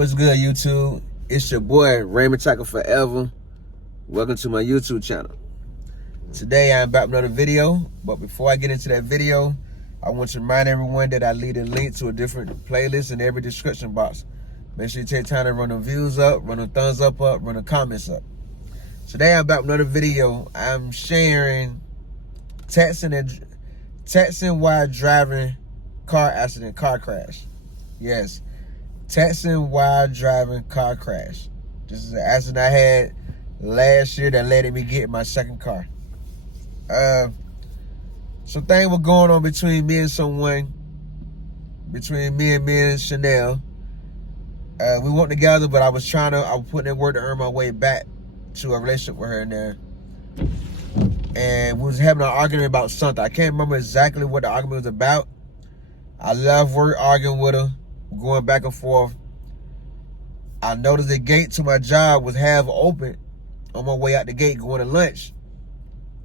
What's good, YouTube? It's your boy, Raymond Tackle Forever. Welcome to my YouTube channel. Today, I'm back with another video, but before I get into that video, I want to remind everyone that I leave a link to a different playlist in every description box. Make sure you take time to run the views up, run the thumbs up, run the comments up. Today, I'm back with another video. I'm sharing texting while driving car accident, car crash. Yes. Texting while driving car crash. This is an accident I had last year that led me get my second car. Some things were going on between me and someone, between me and Chanel. We weren't together, but I was putting in work to earn my way back to a relationship with her in there. And we was having an argument about something. I can't remember exactly what the argument was about. I left work arguing with her, going back and forth. I noticed the gate to my job was half open on my way out the gate going to lunch.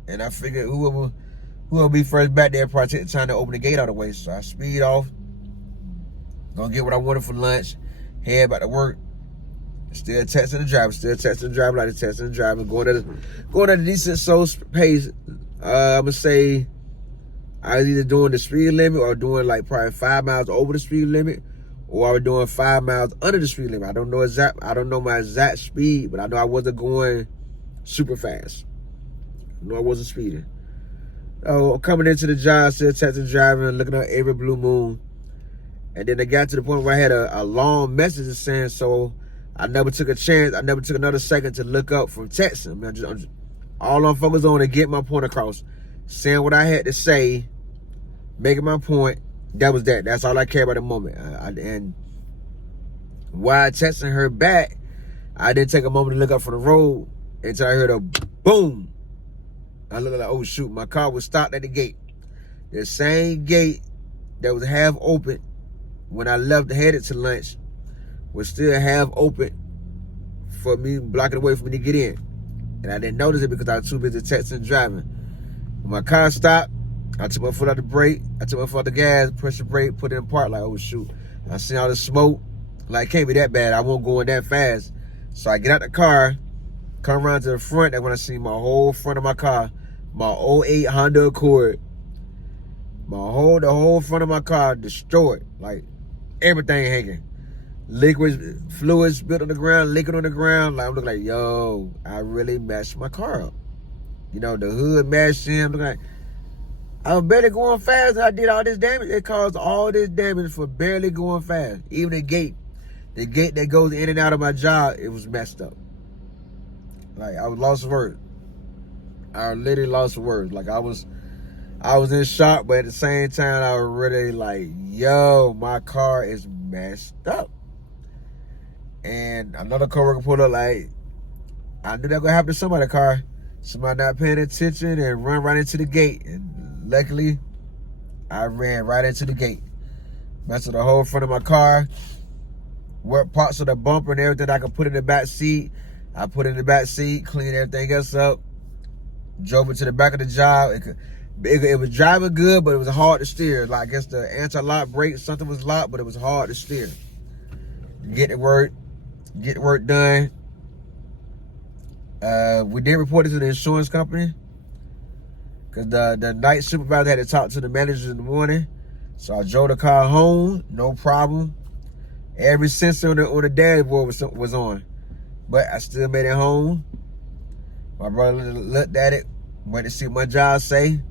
And I figured whoever will be first back there probably take the time to open the gate out of the way. So I speed off, gonna get what I wanted for lunch, head back to work. Still texting the driver, like texting the driver, going at a decent slow pace. I'm gonna say I was either doing the speed limit or doing like probably 5 miles over the speed limit, or I was doing 5 miles under the speed limit. I don't know my exact speed, but I know I wasn't going super fast. I know I wasn't speeding. Oh, coming into the job, still texting, driving, looking at every blue moon. And then I got to the point where I had a long message to send, so I never took a chance. I never took another second to look up from texting. All I'm focused on to get my point across, saying what I had to say, making my point. That was that. That's all I care about at the moment. And while texting her back, I didn't take a moment to look up from the road until I heard a boom. I looked like, oh shoot, my car was stopped at the gate. The same gate that was half open when I left headed to lunch was still half open for me, blocking the way for me to get in. And I didn't notice it because I was too busy texting and driving. When my car stopped, I took my foot out the brake, I took my foot out the gas, pressed the brake, put it in park, like, oh shoot. I seen all the smoke, like, it can't be that bad, I won't go in that fast. So I get out the car, come around to the front, that's when I see my whole front of my car, my 08 Honda Accord, the whole front of my car destroyed, like, everything hanging. Liquid fluid spilled on the ground, liquid on the ground, like, I'm looking like, yo, I really messed my car up. You know, the hood mashed in, I'm looking like, I was barely going fast and I did all this damage. It caused all this damage for barely going fast. Even the gate that goes in and out of my job, it was messed up. Like, I was lost for words. I literally lost for words. Like, I was in shock, but at the same time, I was really like, yo, my car is messed up. And another coworker pulled up like, I knew that was gonna happen to somebody's car. Somebody not paying attention and run right into the gate. And luckily, I ran right into the gate. Messed with the whole front of my car. What parts of the bumper and everything I could put in the back seat, I put in the back seat, cleaned everything else up. Drove it to the back of the job. It was driving good, but it was hard to steer. Like, I guess the anti-lock brake, something was locked, but it was hard to steer. Get the work done. We did report it to the insurance company because the night supervisor had to talk to the manager in the morning. So I drove the car home, no problem. Every sensor on the dashboard was on, but I still made it home. My brother looked at it, went to see what my job say.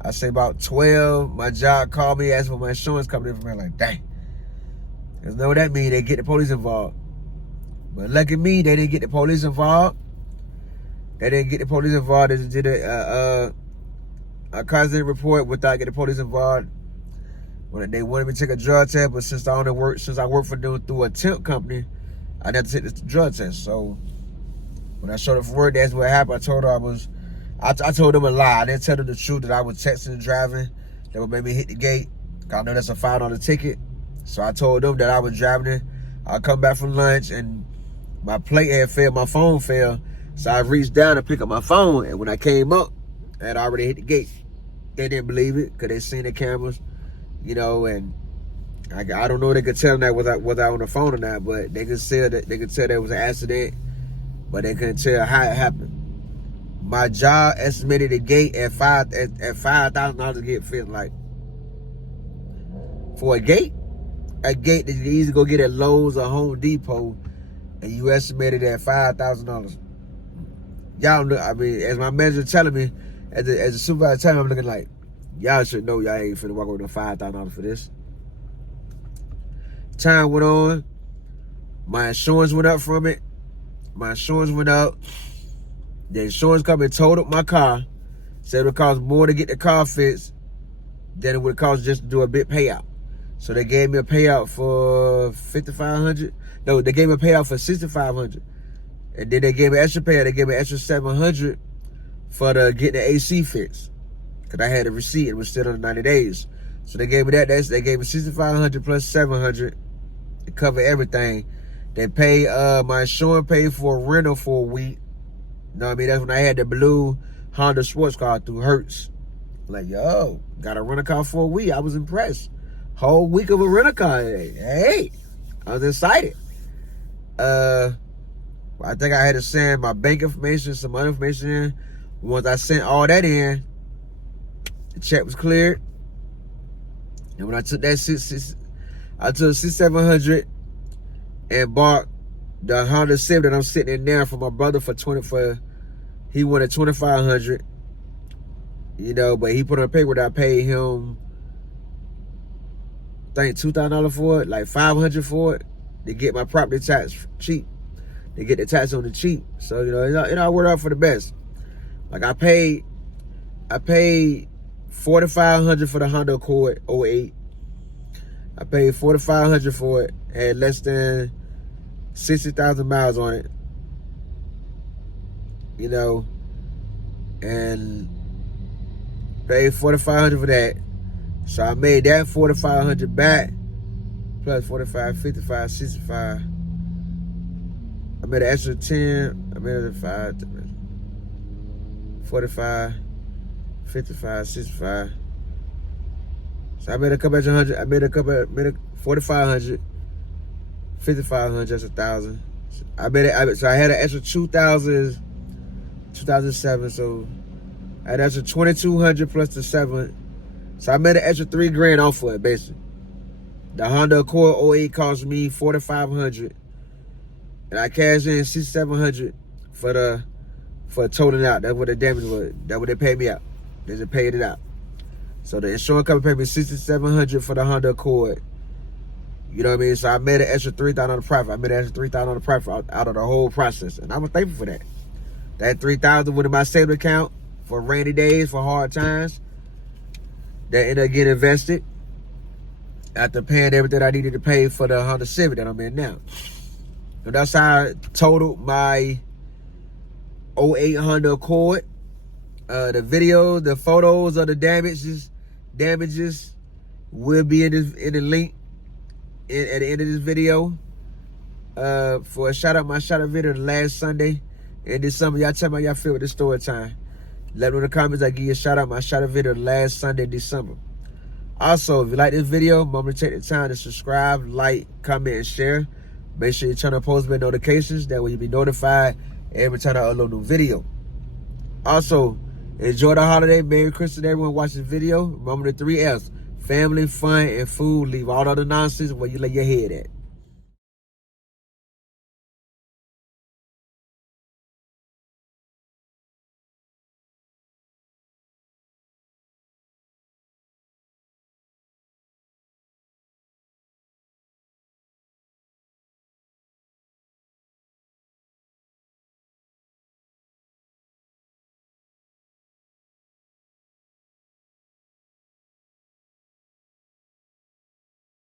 I say about 12, my job called me, asked for my insurance company information. Like, dang. Because know what that means, they get the police involved. But lucky me, they didn't get the police involved. They didn't get the police involved. They did a accident report without getting the police involved. When they wanted me to take a drug test, but since I work for them through a temp company, I didn't have to take the drug test. So when I showed up for work, that's what happened. I told them a lie. I didn't tell them the truth that I was texting and driving. That would make me hit the gate. I know that's a $5 ticket. So I told them that I was driving it. I come back from lunch and my plate had failed, my phone failed. So I reached down to pick up my phone, and when I came up, I had already hit the gate. They didn't believe it because they seen the cameras, you know, and I don't know if they could tell that whether I on the phone or not, but they could tell that it was an accident, but they couldn't tell how it happened. My job estimated the gate at $5,000 to get fit. Like, for a gate that you either go get at Lowe's or Home Depot, and you estimated at $5,000. Y'all know, I mean, as my manager telling me, as a supervisor telling me, I'm looking like, y'all should know y'all ain't finna walk over no $5,000 for this. Time went on. My insurance went up from it. My insurance went up. The insurance company totaled my car. Said it would cost more to get the car fixed than it would cost just to do a big payout. So they gave me a payout for $5,500. No, they gave me a payout for $6,500. And then they gave me extra payout. They gave me extra $700 for getting the AC fixed. Because I had a receipt. It was still under 90 days. So they gave me that. They gave me $6,500 plus $700 to cover everything. They paid, my insurance paid for a rental for a week. You know what I mean? That's when I had the blue Honda sports car through Hertz. Like, yo, got a rental car for a week. I was impressed. Whole week of a rental car. Hey, I was excited. I think I had to send my bank information, some other information in. Once I sent all that in, the check was cleared. And when I took that I took $6,700 and bought the Honda Civic that I'm sitting in now for my brother he wanted $2,500. You know, but he put on a paper that I paid him, I think $2,000 for it, like $500 for it, to get my property tax cheap. They get the tax on the cheap. So, you know, I worked out for the best. Like, I paid $4,500 for the Honda Accord 08. I paid $4,500 for it. Had less than 60,000 miles on it. You know, and paid $4,500 for that. So I made that $4,500 back, plus 45, 55, 65. I made an extra 10. I made it 5, 45, 55, 65. So I made a couple extra hundred. I made a 4,500, 5,500, just 1,000. So I had an extra 2007. So I had an extra 2,200 plus the 7. So I made an extra $3,000 off for it, basically. The Honda Accord 08 cost me $4,500, and I cashed in $6,700 for totaling out. That's what the damage was. That's what they paid me out. They just paid it out. So the insurance company paid me $6,700 for the Honda Accord. You know what I mean? So I made an extra $3,000 on the profit. I made an extra $3,000 on the profit out of the whole process, and I was thankful for that. That $3,000 went in my savings account for rainy days, for hard times. That ended up getting invested after paying everything I needed to pay for the Honda Civic that I'm in now. So that's how I totaled my 08 Honda Accord. The video, the photos of the damages will be in the link at the end of this video. For my shout out video the last Sunday in December. Y'all tell me how y'all feel with this story time. Let me know in the comments. I give you a shout out. My shout out video the last Sunday in December. Also, if you like this video, remember to take the time to subscribe, like, comment, and share. Make sure you turn on post notifications. That way you'll be notified every time I upload a new video. Also, enjoy the holiday. Merry Christmas to everyone watching this video. Remember the 3 F's. Family, fun, and food. Leave all other nonsense where you lay your head at.